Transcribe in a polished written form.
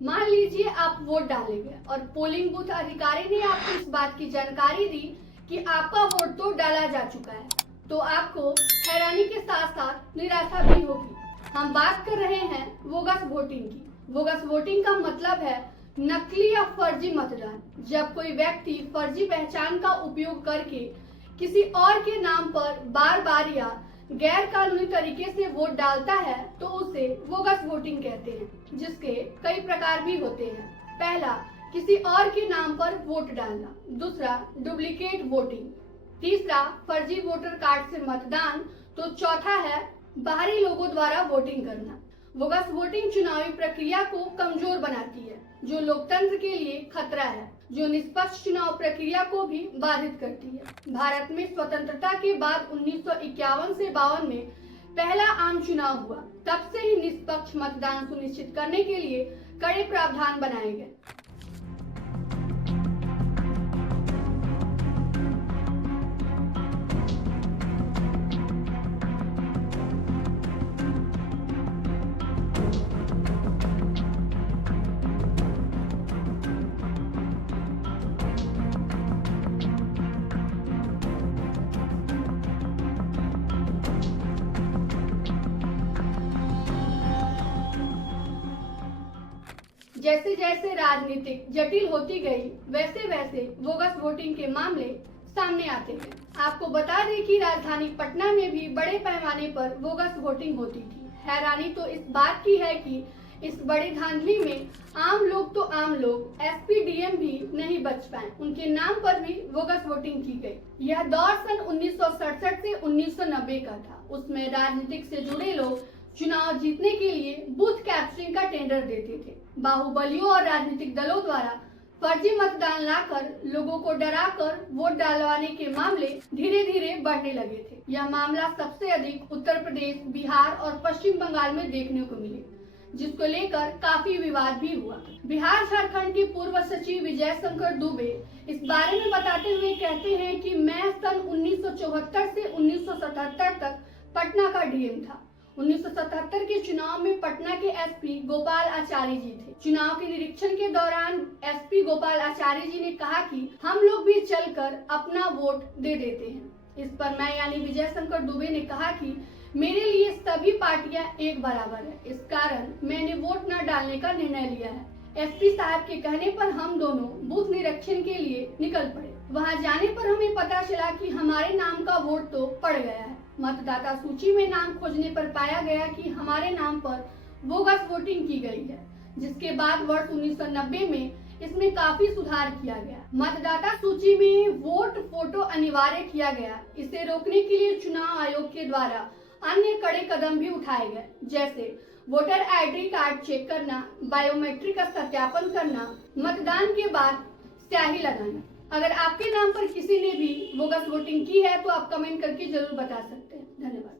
मान लीजिए आप वोट डालेंगे और पोलिंग बूथ अधिकारी ने आपको इस बात की जानकारी दी कि आपका वोट तो डाला जा चुका है, तो आपको हैरानी के साथ साथ निराशा भी होगी। हम बात कर रहे हैं बोगस वोटिंग की। बोगस वोटिंग का मतलब है नकली या फर्जी मतदान। जब कोई व्यक्ति फर्जी पहचान का उपयोग करके किसी और के नाम पर बार बार या गैर कानूनी तरीके से वोट डालता है तो उसे बोगस वोटिंग कहते हैं, जिसके कई प्रकार भी होते हैं। पहला, किसी और के नाम पर वोट डालना। दूसरा, डुप्लीकेट वोटिंग। तीसरा, फर्जी वोटर कार्ड से मतदान। तो चौथा है बाहरी लोगों द्वारा वोटिंग करना। बोगस वोटिंग चुनावी प्रक्रिया को कमजोर बनाती है, जो लोकतंत्र के लिए खतरा है, जो निष्पक्ष चुनाव प्रक्रिया को भी बाधित करती है। भारत में स्वतंत्रता के बाद 1951 से 52 में पहला आम चुनाव हुआ। तब से ही निष्पक्ष मतदान सुनिश्चित करने के लिए कड़े प्रावधान बनाए गए। जैसे जैसे राजनीतिक जटिल होती गई, वैसे वैसे बोगस वोटिंग के मामले सामने आते गए। आपको बता दें कि राजधानी पटना में भी बड़े पैमाने पर बोगस वोटिंग होती थी। हैरानी तो इस बात की है कि इस बड़ी धांधली में आम लोग तो आम लोग, एसपी डीएम भी नहीं बच पाए। उनके नाम पर भी बोगस वोटिंग की गई। यह दौर सन 1967 से 1990 का था। उसमें राजनीतिक से जुड़े लोग चुनाव जीतने के लिए बूथ कैप्चरिंग का टेंडर देते थे। बाहुबलियों और राजनीतिक दलों द्वारा फर्जी मतदान लाकर लोगों को डराकर वोट डालवाने के मामले धीरे धीरे बढ़ने लगे थे। यह मामला सबसे अधिक उत्तर प्रदेश, बिहार और पश्चिम बंगाल में देखने को मिले, जिसको लेकर काफी विवाद भी हुआ। बिहार झारखंड के पूर्व सचिव विजय शंकर दुबे इस बारे में बताते हुए कहते हैं कि मैं सन 1974 से 1977 तक पटना का डीएम था। 1977 के चुनाव में पटना के एसपी गोपाल आचार्य जी थे। चुनाव के निरीक्षण के दौरान एसपी गोपाल आचार्य जी ने कहा कि हम लोग भी चलकर अपना वोट दे देते हैं। इस पर मैं यानी विजय शंकर दुबे ने कहा कि मेरे लिए सभी पार्टियां एक बराबर है, इस कारण मैंने वोट न डालने का निर्णय लिया है। एसपी साहब के कहने पर हम दोनों बूथ निरीक्षण के लिए निकल पड़े। वहां जाने पर हमें पता चला कि हमारे नाम का वोट तो पड़ गया है। मतदाता सूची में नाम खोजने पर पाया गया कि हमारे नाम पर बोगस वोटिंग की गई है, जिसके बाद वर्ष 1990 में इसमें काफी सुधार किया गया। मतदाता सूची में वोट फोटो अनिवार्य किया गया। इसे रोकने के लिए चुनाव आयोग के द्वारा अन्य कड़े कदम भी उठाए गए, जैसे वोटर आईडी कार्ड चेक करना, बायोमेट्रिक का सत्यापन करना, मतदान के बाद स्याही लगाना। अगर आपके नाम पर किसी ने भी बोगस वोटिंग की है तो आप कमेंट करके जरूर बता सकते हैं। धन्यवाद।